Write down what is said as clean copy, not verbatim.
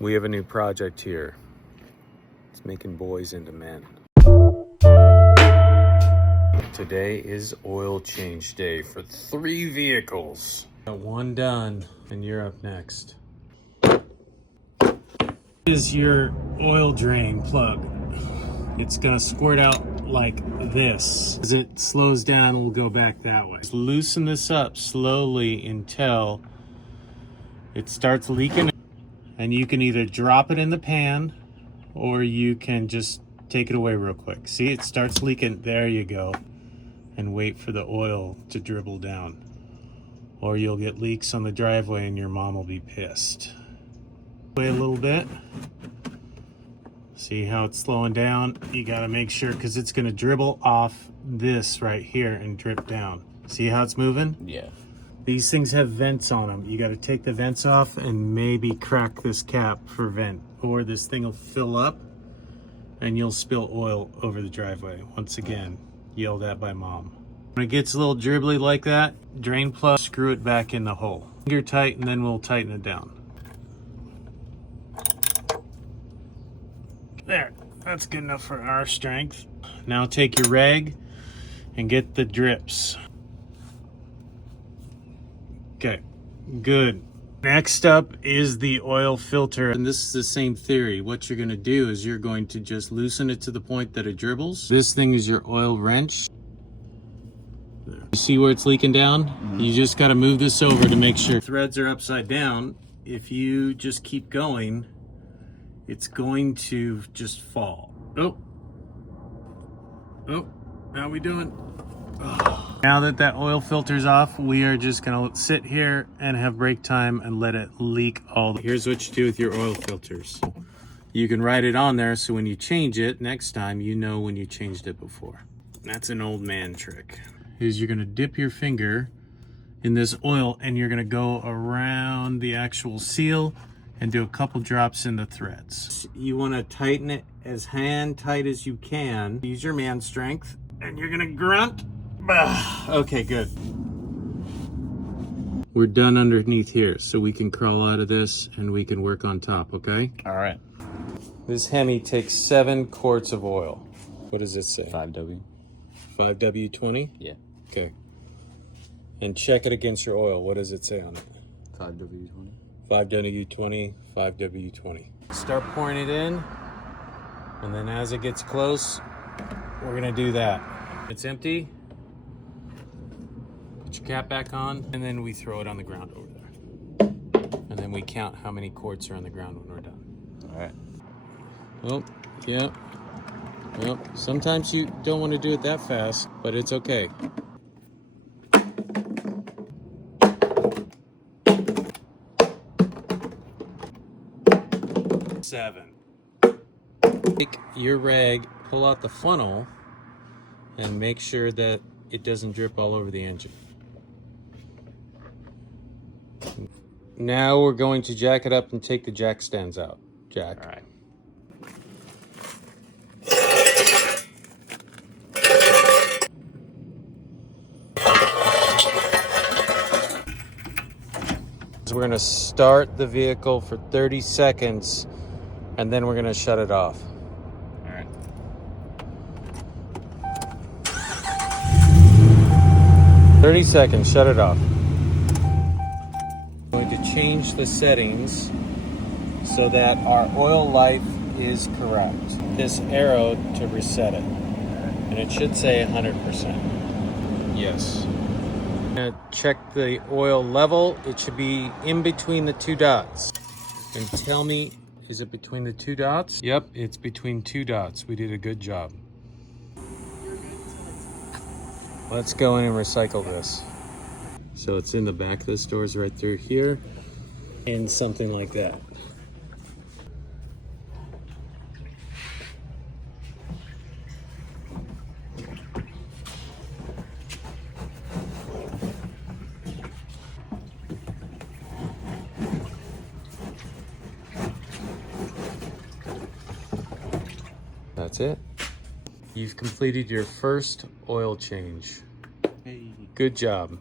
We have a new project here. It's making boys into men. Today is oil change day for 3 vehicles. Got 1 done, and you're up next. This is your oil drain plug. It's gonna squirt out like this. As it slows down, it'll go back that way. Just loosen this up slowly until it starts leaking. And you can either drop it in the pan or you can just take it away real quick. See, it starts leaking. There you go. And wait for the oil to dribble down. Or you'll get leaks on the driveway and your mom will be pissed. Wait a little bit. See how it's slowing down? You gotta make sure, because it's gonna dribble off this right here and drip down. See how it's moving? Yeah. These things have vents on them. You got to take the vents off and maybe crack this cap for vent, or this thing will fill up and you'll spill oil over the driveway. Once again, yelled at by mom. When it gets a little dribbly like that, drain plug, screw it back in the hole. Finger tight, and then we'll tighten it down. There, that's good enough for our strength. Now take your rag and get the drips. Okay, good. Next up is the oil filter. And this is the same theory. What you're gonna do is you're going to just loosen it to the point that it dribbles. This thing is your oil wrench. You see where it's leaking down? Mm-hmm. You just gotta move this over to make sure threads are upside down. If you just keep going, it's going to just fall. Oh, how we doing? Oh. Now that that oil filter's off, we are just gonna sit here and have break time and let it leak all. Here's what you do with your oil filters. You can write it on there so when you change it next time, you know when you changed it before. That's an old man trick. Is you're gonna dip your finger in this oil and you're gonna go around the actual seal and do a couple drops in the threads. You wanna tighten it as hand tight as you can. Use your man strength and you're gonna grunt. Okay, good. We're done underneath here, so we can crawl out of this and we can work on top, okay? All right. This Hemi takes 7 quarts of oil. What does it say? 5W. 5W20? Yeah. Okay. And check it against your oil. What does it say on it? 5W20. 5W20, 5W20. Start pouring it in, and then as it gets close, we're gonna do that. It's empty. Put your cap back on, and then we throw it on the ground over there. And then we count how many quarts are on the ground when we're done. All right. Oh, yeah. Well, sometimes you don't want to do it that fast, but it's okay. Seven. Take your rag, pull out the funnel, and make sure that it doesn't drip all over the engine. Now we're going to jack it up and take the jack stands out. Jack. All right. So we're going to start the vehicle for 30 seconds and then we're going to shut it off. All right. 30 seconds, shut it off. I'm going to change the settings so that our oil life is correct. This arrow to reset it. And it should say 100%. Yes. I'm going to check the oil level. It should be in between the 2 dots. And tell me, is it between the 2 dots? Yep, it's between 2 dots. We did a good job. Let's go in and recycle this. So it's in the back of the stores right through here and something like that. That's it. You've completed your first oil change. Hey. Good job.